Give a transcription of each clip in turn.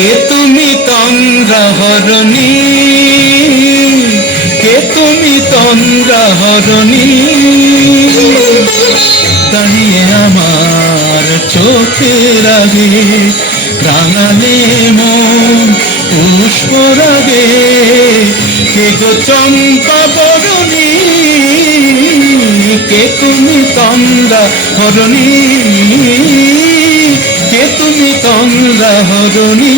কে তুমি তন্দ্রাহরণী, কে তুমি তন্দ্রাহরণী, দাঁড়িয়ে আমার চোখের আগে রাঙালে মন পুষ্পরাগে, কে গো চম্পা বরণী, কে তুমি তন্দ্রাহরণী, কে তুমি তন্দ্রাহরণী।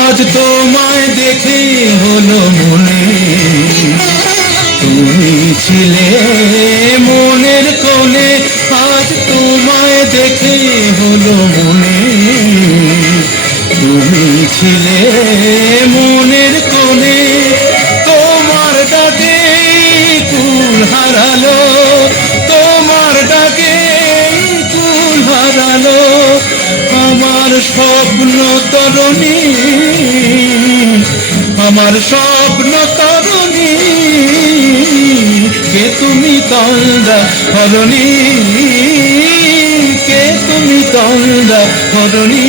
আজ তোমায় দেখে হলো মনে, তুমি ছিলে মনের কোণে, আজ তোমায় দেখে হলো মনে, তুমি ছিলে মনের কোণে, তোমার ডাকে কুল হারালো, তোমার ডাকে কুল হারালো আমার স্বপ্ন তরুণী, আমার স্বপ্ন তরুণী, কে তুমি তন্দ্রাহরণী, কে তুমি তন্দ্রাহরণী।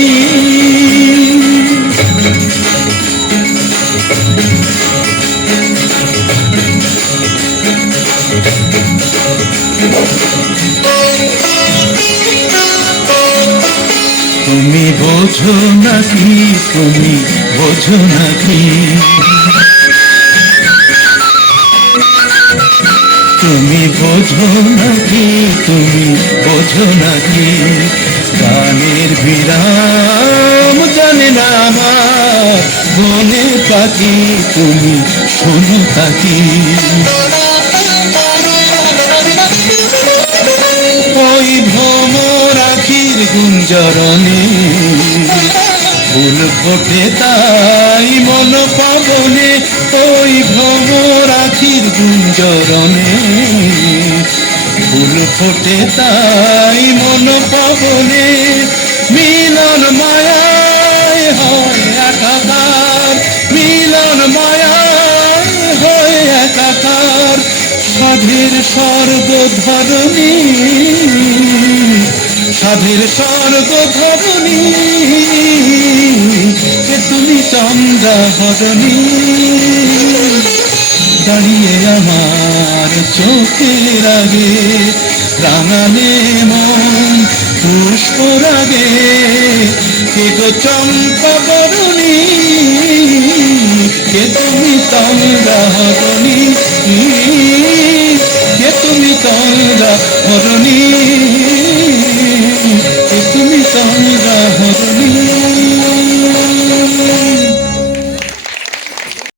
তুমি বোঝো নাকি, তুমি বোঝো নাকি, তুমি বোঝো নাকি, তুমি বোঝো নাকি, গানের বিরাম জানে না আমার মনের পাখি, তুমি শোনো তাকি। ওই ভ্রমর আখির গুঞ্জরণে ফুল ফোটে তাই মন পাবনে, ওই ভ্রমর আখির গুঞ্জরণে ফুল ফোটে তাই মন পাবনে, মিলন মায়ায় হয় একাকার, মিলন মায়ায় হয় একাকার, সাধের স্বর্গ ধরণী, সাধের স্বর্গ ধরণী, কে তুমি তন্দ্রাহরণী, দাঁড়িয়ে আমার চোখের আগে রাঙালে মন পুষ্পরাগে, কে গো চম্পা বরণী, কে তুমি তন্দ্রাহরণী, কে তুমি তন্দ্রাহরণী।